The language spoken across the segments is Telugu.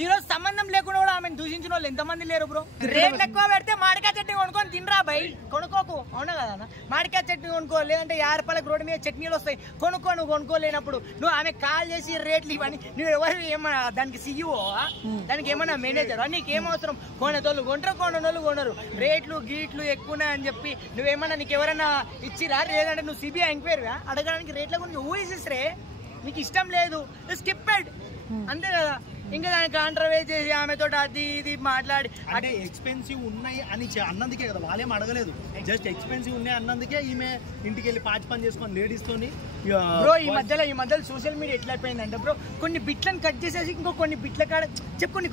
ఈ రోజు సంబంధం లేకుండా కూడా ఆమెను దూషించిన వాళ్ళు ఎంతమంది లేరు బ్రో. రేట్లు ఎక్కువ పెడితే మామిడికాయ చట్నీ కొనుక్కొని తినరా బై, కొనుక్కోకు. అవునా కదా, మామిడికాయ చట్నీ కొనుక్కో, లేదంటే 50 రూపాయలకు రోడ్డు మీద చట్నీలు వస్తాయి, కొనుక్కో. నువ్వు కొనుక్కోలేనప్పుడు నువ్వు ఆమె కాల్ చేసి రేట్లు ఇవన్నీ నువ్వు ఎవరు ఏమన్నా దానికి CEO, దానికి ఏమన్నా మేనేజర్, నీకేం అవసరం? కొనేతోళ్ళు కొంటారు, కొనోళ్ళు కొనరు. రేట్లు గీట్లు ఎక్కువన్నాయని చెప్పి నువ్వేమన్నా నీకు ఎవరైనా ఇచ్చిరా? లేదంటే నువ్వు CBI ఎంక్వైరీ అడగడానికి రేట్ల గురించి ఊహిస్తే నీకు ఇష్టం లేదు, స్కిప్పెడ్ అంతే కదా. ఇంకా దానికి కాంట్రవర్సీ చేసి ఆమెతో అది ఇది మాట్లాడి అంటే ఎక్స్పెన్సివ్ ఉన్నాయి అని అన్నందుకే కదా, వాళ్ళేం అడగలేదు. జస్ట్ ఎక్స్పెన్సివ్ ఉన్నాయి అన్నందుకే ఈమె ఇంటికి వెళ్ళి పాచి పని చేసుకొని లేడీస్ తోని. బ్రో ఈ మధ్యలో సోషల్ మీడియా ఎట్లా అయిపోయిందంటే బ్రో, కొన్ని బిట్లను కట్ చేసేసి ఇంకో కొన్ని బిట్ల కాడ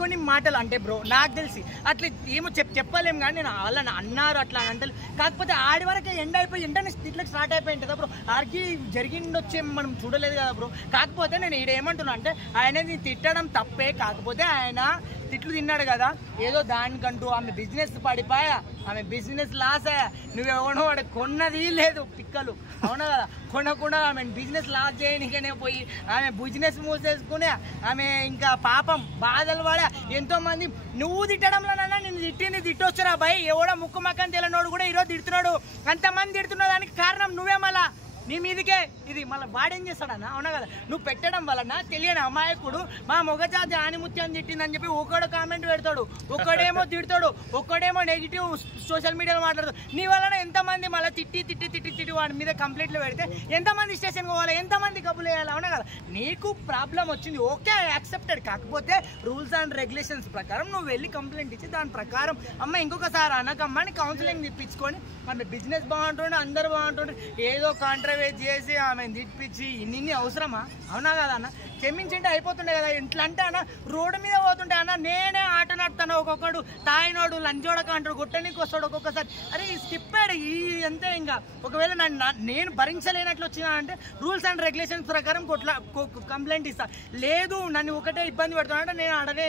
కొన్ని మాటలు అంటే బ్రో నాకు తెలిసి అట్లా ఏమో చెప్పలేం కానీ నేను వాళ్ళని అన్నారు అట్లా అని అంటారు. కాకపోతే ఆడి వరకే ఎండ అయిపోయి ఎండనే ఇట్లకి స్టార్ట్ అయిపోయింది కదా బ్రో. ఆడికి జరిగిందొచ్చే మనం చూడలేదు కదా బ్రో. కాకపోతే నేను ఈడ ఏమంటున్నా అంటే ఆయనది తిట్టడం తప్పే, కాకపోతే ఆయన తిట్లు తిన్నాడు కదా, ఏదో దానికంటూ ఆమె బిజినెస్ పడిపోయా, ఆమె బిజినెస్ లాస్ అయ్యా. నువ్వెవడో వాడు కొన్నది లేదు పిక్కలు. అవునా కదా, కొనకుండా ఆమె బిజినెస్ లాస్ చేయడానికనే పోయి ఆమె బిజినెస్ మూసేసుకునే ఆమె ఇంకా పాపం బాధలు పడా. ఎంతో మంది నువ్వు తిట్టడంలోనన్నా నేను తిట్టొచ్చురా భయ్, ఎవడో ముక్కు మక్కని తెలియనోడు కూడా ఈరోజు తిడుతున్నాడు. అంతమంది తిడుతున్న దానికి కారణం నువ్వే. మళ్ళా నీ మీదికే ఇది మళ్ళీ వాడేం చేస్తాడన్నా. అవునా కదా, నువ్వు పెట్టడం వలన తెలియని అమాయకుడు మా మొగజాతి ఆనిముత్యం తిట్టిందని చెప్పి ఒకడు కామెంట్ పెడతాడు, ఒక్కడేమో తిడతాడు, ఒక్కడేమో నెగిటివ్ సోషల్ మీడియాలో మాట్లాడతాడు. నీ వలన ఎంతమంది మళ్ళీ తిట్టి వాడి మీద కంప్లైంట్లు పెడితే ఎంతమంది స్టేషన్ పోవాలి, ఎంతమంది కబులు వేయాలి. అవునా కదా, నీకు ప్రాబ్లం వచ్చింది, ఓకే యాక్సెప్టెడ్. కాకపోతే రూల్స్ అండ్ రెగ్యులేషన్స్ ప్రకారం నువ్వు వెళ్ళి కంప్లైంట్ ఇచ్చి దాని ప్రకారం అమ్మ ఇంకొకసారి అనకమ్మని కౌన్సిలింగ్ తెప్పించుకొని ఆమె బిజినెస్ బాగుంటుండే, అందరు బాగుంటుండే, ఏదో కాంట్రవర్సీ చేసి ఆమె తిప్పించి ఇన్ని అవసరమా? అవునా కదా అన్న, క్షమించింటే అయిపోతుండే కదా. ఇట్లా అంటే అన్న రోడ్డు మీద పోతుంటే అన్న నేనే ఆట నడుతాను, ఒక్కొక్కడు తాయినోడు లంచోడక అంటాడు, గుట్టనికి వస్తాడు ఒక్కొక్కసారి. అరే స్కిప్పాడు ఈ అంతే. ఇంకా ఒకవేళ నేను భరించలేనట్లు వచ్చినా అంటే రూల్స్ అండ్ రెగ్యులేషన్స్ ప్రకారం కంప్లైంట్ ఇస్తా. లేదు నన్ను ఒకటే ఇబ్బంది పెడుతున్నా అంటే నేను ఆడనే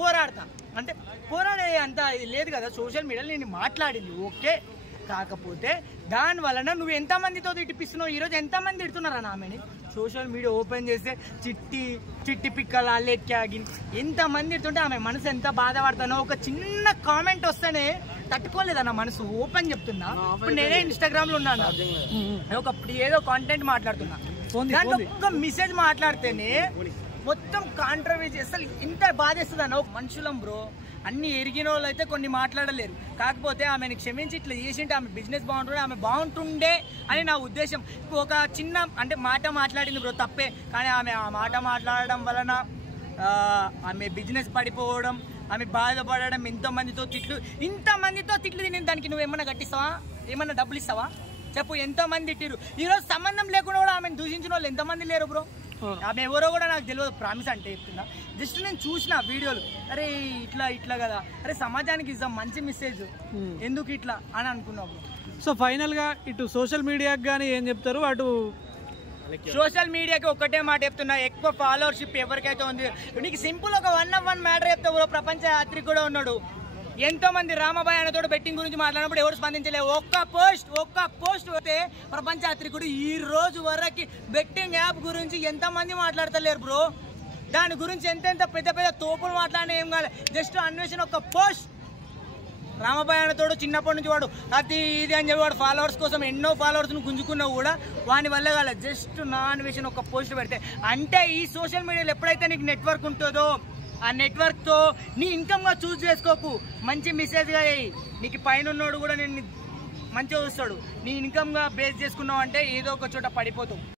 పోరాడతా. అంటే పోరాడే అంత లేదు కదా సోషల్ మీడియాలో. నేను మాట్లాడింది ఓకే, కాకపోతే దాని వలన నువ్వు ఎంతమందితో తిట్టిపిస్తున్నావు. ఈరోజు ఎంతమంది తిడుతున్నారా ఆమెని? సోషల్ మీడియా ఓపెన్ చేస్తే చిట్టి పిక్కల లెక్కాగి ఎంతమంది తిడుతుంటే ఆమె మనసు ఎంత బాధపడతానో. ఒక చిన్న కామెంట్ వస్తేనే తట్టుకోలేదన్న మనసు. ఓపెన్ చెప్తున్నా, ఇప్పుడు నేనే ఇన్స్టాగ్రామ్ లో ఉన్నాను, ఏదో కాంటెంట్ మాట్లాడుతున్నా, దాంట్లో ఒక మెసేజ్ మాట్లాడితేనే మొత్తం కాంట్రవర్సీ. అసలు ఇంత బాధేస్తుంది అన్న. మనుషులం బ్రో, అన్ని ఎరిగిన వాళ్ళు అయితే కొన్ని మాట్లాడలేరు. కాకపోతే ఆమెను క్షమించి ఇట్లా చేసింటే ఆమె బిజినెస్ బాగుంటుండే, ఆమె బాగుంటుండే అని నా ఉద్దేశం. ఒక చిన్న అంటే మాట మాట్లాడింది బ్రో, తప్పే. కానీ ఆమె ఆ మాట మాట్లాడడం వలన ఆమె బిజినెస్ పడిపోవడం, ఆమె బాధపడడం, ఇంతమందితో తిట్లు తిని దానికి నువ్వేమన్నా కట్టిస్తావా? ఏమన్నా డబ్బులు ఇస్తావా చెప్పు? ఎంతమంది తిట్టిరు. ఈరోజు సంబంధం లేకుండా కూడా ఆమెను దూషించిన వాళ్ళు ఎంతమంది లేరు బ్రో. ఆమె ఎవరో కూడా నాకు తెలియదు, ప్రామిస్ అంటే చెప్తున్నా. జస్ట్ నేను చూసిన వీడియోలు, అరే ఇట్లా కదా, అరే సమాజానికి ఇద్దాం మంచి మెసేజ్, ఎందుకు ఇట్లా అని అనుకున్నావు. సో ఫైనల్ గా ఇటు సోషల్ మీడియాకి కానీ ఏం చెప్తారు? అటు సోషల్ మీడియాకి ఒక్కటే మాట చెప్తున్నా, ఎక్కువ ఫాలోవర్షిప్ ఎవరికైతే ఉంది, నీకు సింపుల్ ఒక 1 మ్యాటర్ చెప్తా బ్రో. ప్రపంచ యాత్రిక కూడా ఉన్నాడు, ఎంతో మంది రామబాయ్ అన్నతో బెట్టింగ్ గురించి మాట్లాడినప్పుడు ఎవరు స్పందించలేదు. ఒక్క పోస్ట్ అయితే ప్రపంచ యాత్రికుడు ఈ రోజు వరకు బెట్టింగ్ యాప్ గురించి ఎంతమంది మాట్లాడతలేరు బ్రో. దాని గురించి ఎంత పెద్ద తోపులు మాట్లాడినా ఏం కాదు. జస్ట్ అన్వేషణ ఒక పోస్ట్. రామబాయ్ అన్నతోడు చిన్నప్పటి నుంచి వాడు అది ఇది అని చెప్పి వాడు ఫాలోవర్స్ కోసం ఎన్నో ఫాలోవర్స్ను గుంజుకున్నా కూడా వాని వల్ల కాలేదు. జస్ట్ నా అన్వేషణ ఒక పోస్ట్ పెడితే. అంటే ఈ సోషల్ మీడియాలో ఎప్పుడైతే నీకు నెట్వర్క్ ఉంటుందో ఆ నెట్వర్క్తో నీ ఇన్కమ్గా చూస్ చేసుకోకు, మంచి మెసేజ్గా అయ్యి నీకు పైన ఉన్నోడు కూడా నేను మంచిగా చూస్తాడు. నీ ఇన్కమ్గా బేస్ చేసుకున్నావు అంటే ఏదో ఒక చోట పడిపోతావు.